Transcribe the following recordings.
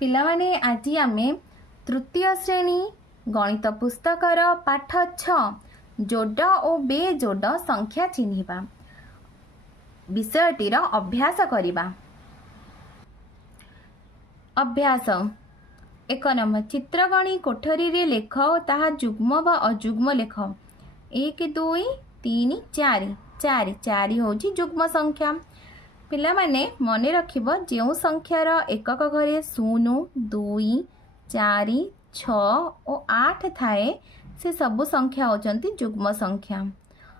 पिलामाने आज आमे तृतीय श्रेणी गणित पुस्तकर पाठ 6 जोड़ और बेजोड़ संख्या चिन्हिबा विषयटीर अभ्यास करिबा। अभ्यास 1 नंबर चित्रगणी कोठरी रे लेख ताहा जुग्म व अजुग्म लेख। 1 2 3 4 4 4 होची जुग्म संख्या। पिला माने मने रखिबो जेउ संख्यार एकक घरे 0 2 4 6 और 8 थाए से सबु संख्या होचंती जुग्म संख्या।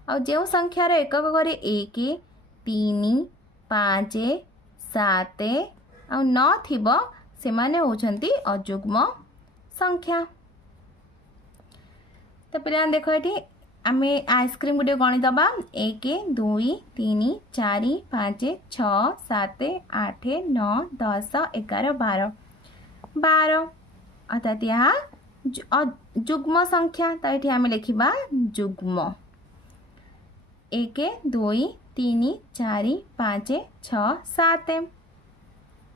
और जेउ संख्यार एकक घरे 1 3 5 7 और 9 थिबो से माने होचंती अजुग्म संख्या। तो पिला देखो एठी आमे आइसक्रीम गुटे गणी दबा 1 2 3 4 5 6 7 8 9 10 11 12 12 अर्थात यहाँ जुग्म संख्या। तो ये आम लिखा जुग्म 1 2 3 4 5 6 7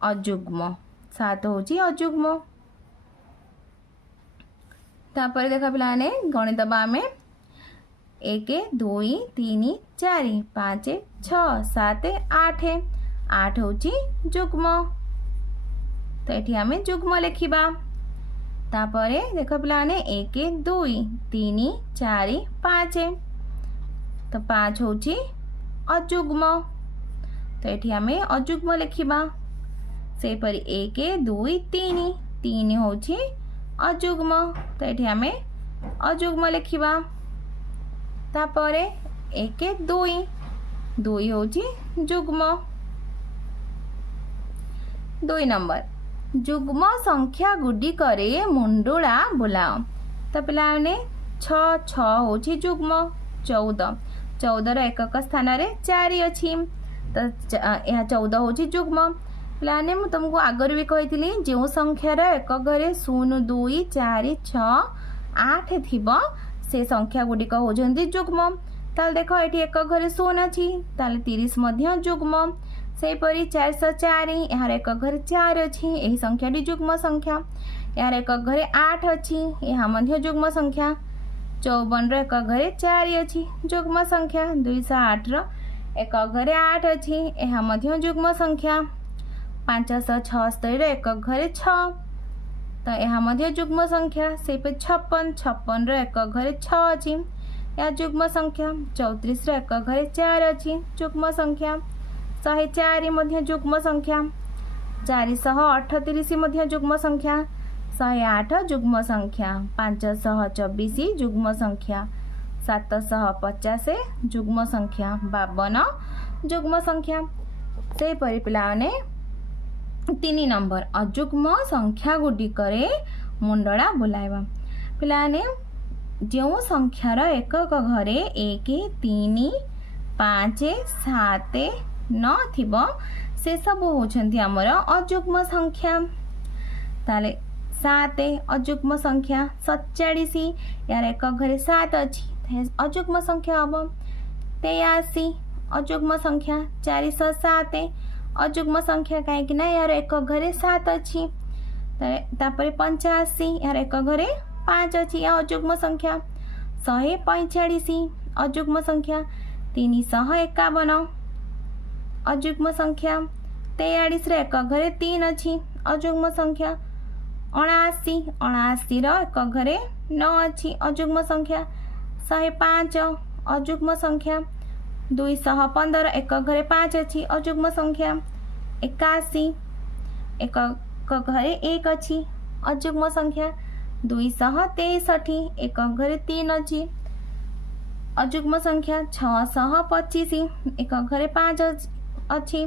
अजुग्म 7 होची अजुग्म। तापर देखा पिलाने गणित दबा आम 1 2 3 4 5 6 7 8 8 होची जुग्म। तो ये आम जुग्म लिखा। तापर देख पिलाने 1 2 3 4 5 तो 5 होची अजुग्म। तो ये आम अजुग्म लिखा। से परी 1 2 3 3 होची अजुग्म। तो ये आम अजुग्म लिखा। तापर 1 2 2 होची जुग्म। 2 नंबर जुग्म संख्या गुड़िकरे मुंडुला बुलाओ। तो पिलाने 6 6 होची जुग्म। 14 14 एकक स्थान रे 4 अच्छी तो यह 14 होची जुग्म। पिलाने मु तुमको आगर भी कही जो संख्यार एकक घरे 0 2 4 6 8 थिबो से संख्या गुड़िक होजंती जुग्म। ताल देखो ये एकक घरे 0 अच्छी ताल 30 मध्य जुग्म। सेपरी 404 यार एकक घरे 4 अच्छी यही संख्याटी जुग्म संख्या। यार एकक घरे 8 अच्छी यह मध्य जुग्म संख्या। 54 एकक घरे 4 अच्छी जुग्म संख्या। 208 एकक घरे 8 अच्छी यह मध्य जुग्म संख्या। 576 एकक घरे 6 तो यह मध्य जुग्म संख्या। से 56 56 एकक घरे 6 अच्छी यह जुग्म संख्या। 34 एकक घरे 4 अच्छी जुग्म संख्या। 104 मध्य जुग्म संख्या। 438 मध्य जुग्म संख्या। 108 जुग्म संख्या। 524 जुग्म संख्या। 750 जुग्म संख्या। 52 जुग्म संख्या। से परि पिलाने 3 नंबर अजुग्म संख्या गुड़िकरे मुंडला बुलाइबा। पिलाने जो संख्यार एकक घरे 1 3 5 7 न थिबो से सब होछंती हमर अजुग्म संख्या। ताले 7 अजुग्म संख्या। 47 यार एकक घरे 7 अच्छी अजुग्म संख्या हम। 83 अजुग्म संख्या। 407 अजुग्म संख्या कहीं ना यार एकक घरे 7 अच्छी। तापर 85 यार एकक घरे 5 अच्छी या अजुग्म संख्या। 145 अजुग्म संख्या। 351 अजुग्म संख्या। 43 एकक घरे 3 अच्छी अजुग्म संख्या। 79 79 एकक घरे 9 अच्छी अजुग्म संख्या। 105 अजुग्म संख्या। 215 एकक घरे 5 अच्छी अजुग्म संख्या। 81 एकक घरे 1 अच्छी अजुग्म संख्या। 263 एकक घरे 3 अच्छी अजुग्म संख्या। 625 एकक घरे 5 अच्छी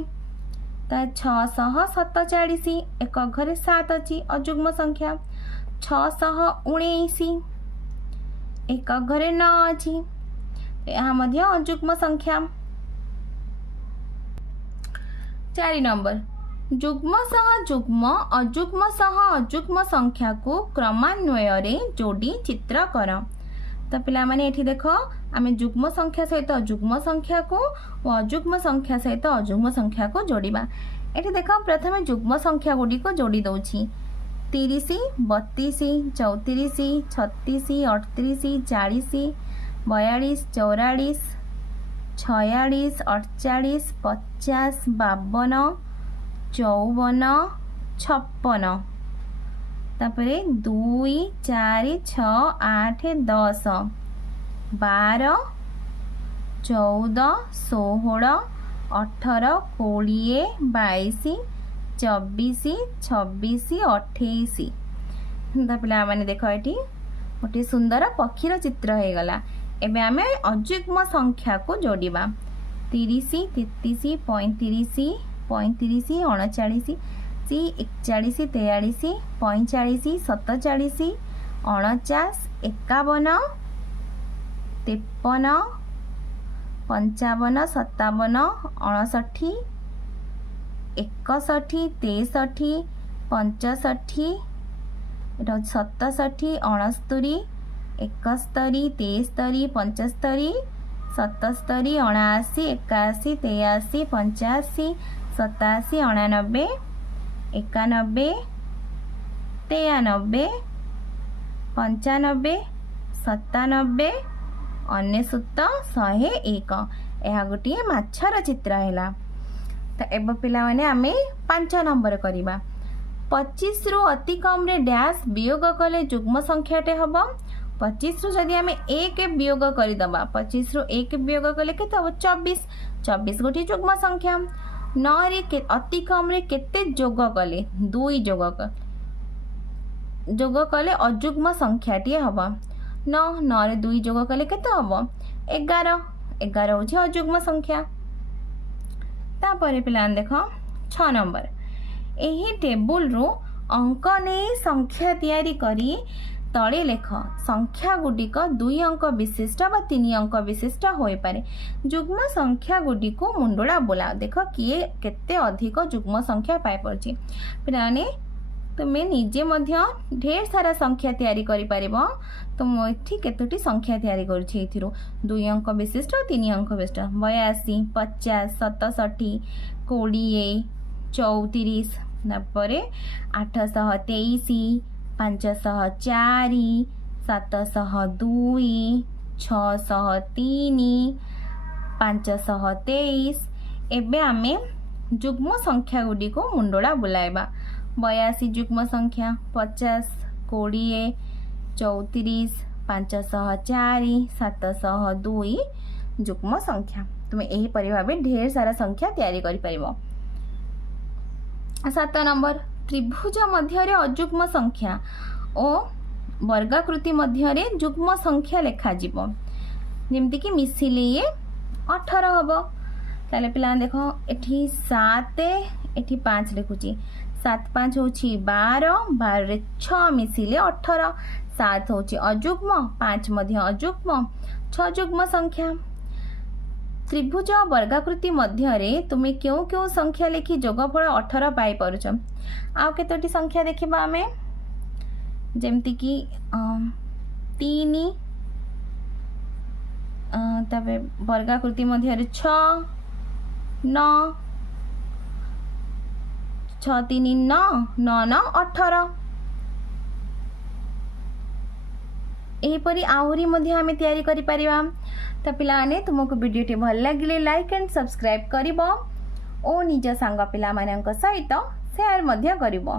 647 एकक घरे 7 अच्छी अजुग्म संख्या। 619 एकक घरे 9 अच्छी यह मध्य अजुग्म संख्या। 4 नंबर जुग्म सह जुग्म अजुग्म सह अजुग्म संख्या को क्रमान्वय रे जोड़ी चित्र कर। तो पिला माने एठी देखो आमे जुग्म संख्या सहित अजुग्म संख्या को और अजुग्म संख्या सहित अजुग्म संख्या को जोड़िबा। एठी देखो प्रथमे जुग्म संख्या गुडी को जोड़ी दउछि 30 32 34 36 38 40 42 44 46 48 50 52 54 56 तापरे 2 4 6 8 10 12 14 16 18 20 22 24 26 28 तो पिला माने देख ये गोटे सुंदर पक्षीर चित्र हो गला। एबे आमे अयुग्म संख्या को जोड़िबा 30 33 35 35 39 41 43 45 47 49 51 53 55 57 59 61 63 65 77 69 71 73 73 75 77 79 81 83 85 87 99 91 93 95 97 99 101 यह गोटे माछर चित्र है। तो एब पिला माने आमे 5 नंबर करिबा 25 रु अति कम रे डैश वियोग कले जुग्म संख्याटे हबो 25 रु जदि आमे 1 वियोग करि दबा 25 रु 1 वियोग कले केते हबो 24 24 गोटे जुग्म संख्या 9 रे अति कम रे केते जोग कले 2 जोग कले अजुग्म संख्याटी हबो 9 9 रे 2 जोग कले केते हबो 11 11 होछि अजुग्म संख्या। तापर पिलान देख 6 नंबर एही टेबुल रो अंक ने संख्या तैयारी करी तले लेख संख्या गुडिक 2 अंक विशिष्ट बा 3 अंक विशिष्ट होई पारे जुग्म संख्या गुडिक मुंडुला बोला देख किए केते अधिक जुग्म संख्या पाई परछि पिलाने तुमे निजे मध्य ढेर सारा संख्या तैयारी करि परिबो। तो मो एठी केतोटी संख्या तैयारी करछि एथिरो 2 अंक विशिष्ट 3 अंक विशिष्ट 82 50 67 20 34 तापरे 823 504 702 603 523 एबे आमे जुग्म संख्या गुडी को मुंडोला बुलाइबा 82 जुग्म संख्या 50 20 34 504 702 जुग्म संख्या तुम यही परि भाबे ढेर सारा संख्या तैयारी करि परिबो। 7 नंबर त्रिभुज मध्य रे अजुग्म संख्या ओ वर्गाकृति मध्य रे जुग्म संख्या लेखा जीवो जेमति कि मिसिले ये 18 हबो ताले पिला देखो एठी 7 एठी 5 लिखुची 7 5 होची 12 12 रे 6 मिसिले 18 7 होची अजुग्म 5 मध्य अजुग्म 6 जुग्म संख्या। त्रिभुज वर्गाकृति मध्य रे तुमे क्यों क्यों संख्या लिखि जोगफल 18 पाई परछ आ केतोटी संख्या देखिबा आमे जेमति कि 3 तबे वर्गाकृति मध्य रे 6 9 6 3 9 9 9 18 एहीपरि आहुरी मध्य आमे तैयारी करि परिबा। तो पिलाने तुमको वीडियोटी भल लगिले लाइक एंड सब्सक्राइब करिवो ओ निज सांग पिला मानक सहित शेयर मध्य करिवो।